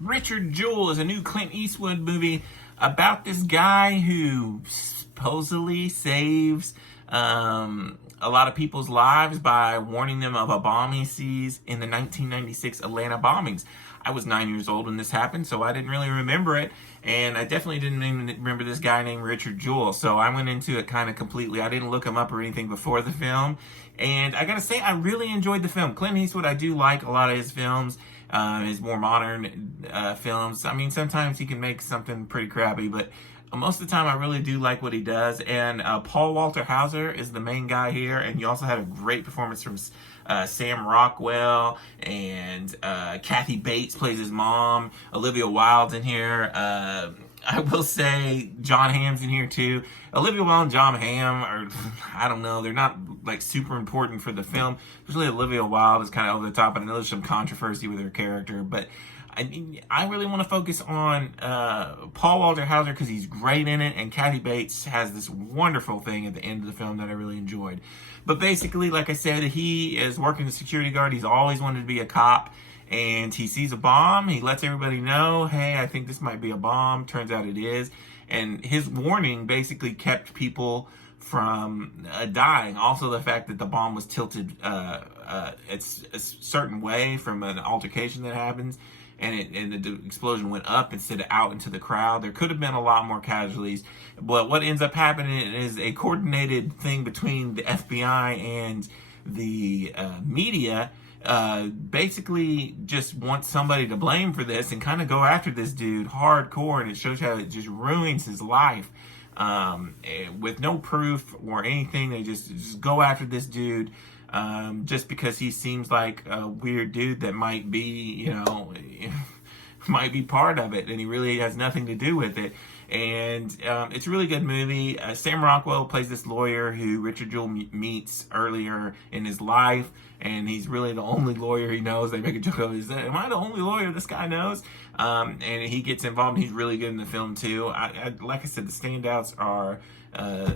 Richard Jewell is a new Clint Eastwood movie about this guy who supposedly saves a lot of people's lives by warning them of a bomb he sees in the 1996 Atlanta bombings. I was 9 years old when this happened, so I didn't really remember it. And I definitely didn't even remember this guy named Richard Jewell. So I went into it kind of completely. I didn't look him up or anything before the film. And I gotta say, I really enjoyed the film. Clint Eastwood, I do like a lot of his films, his more modern films. I mean, sometimes he can make something pretty crappy, but most of the time I really do like what he does. And Paul Walter Hauser is the main guy here. And you also had a great performance from Sam Rockwell, and Kathy Bates plays his mom. Olivia Wilde's in here. I will say John Hamm's in here too. Olivia Wilde and John Hamm are, I don't know, they're not like super important for the film. Especially Olivia Wilde is kind of over the top, and I know there's some controversy with her character, but I really want to focus on Paul Walter Hauser because he's great in it, and Kathy Bates has this wonderful thing at the end of the film that I really enjoyed. But basically, like I said, he is working as a security guard. He's always wanted to be a cop, and he sees a bomb. He lets everybody know, hey, I think this might be a bomb. Turns out it is. And his warning basically kept people from dying. Also, the fact that the bomb was tilted it's a certain way from an altercation that happens, and the explosion went up instead of out into the crowd. There could have been a lot more casualties, but what ends up happening is a coordinated thing between the FBI and the media. Basically just wants somebody to blame for this and kind of go after this dude hardcore, and it shows how it just ruins his life. With no proof or anything, they just go after this dude just because he seems like a weird dude that might be, might be part of it, and he really has nothing to do with it. And it's a really good movie. Sam Rockwell plays this lawyer who Richard Jewell meets earlier in his life, and he's really the only lawyer he knows. They make a joke of it. Am I the only lawyer this guy knows? And he gets involved, and he's really good in the film too. Like I said, the standouts are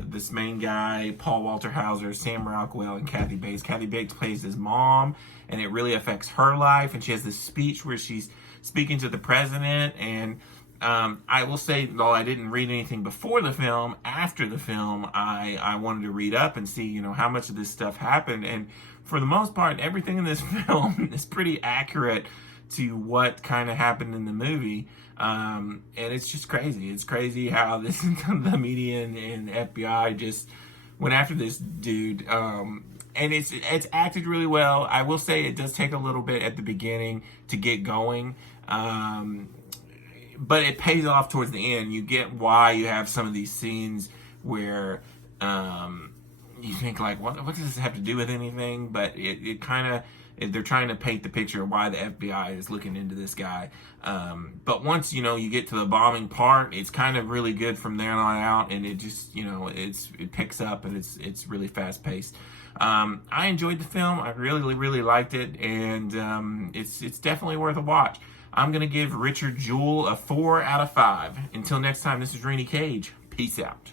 this main guy, Paul Walter Hauser, Sam Rockwell, and Kathy Bates. Kathy Bates plays his mom, and it really affects her life. And she has this speech where she's speaking to the president, and I will say, though I didn't read anything before the film, after the film, I wanted to read up and see, how much of this stuff happened. And for the most part, everything in this film is pretty accurate to what kind of happened in the movie. And it's just crazy. It's crazy how the media and FBI just went after this dude. And it's acted really well. I will say it does take a little bit at the beginning to get going. But it pays off towards the end. You get why you have some of these scenes where you think like, what does this have to do with anything? But it kind of, they're trying to paint the picture of why the FBI is looking into this guy. But once, you get to the bombing part, it's kind of really good from there on out. And it just, it picks up, and it's really fast paced. I enjoyed the film. I really, really liked it. And it's definitely worth a watch. I'm going to give Richard Jewell a 4 out of 5. Until next time, this is Rainy Cage. Peace out.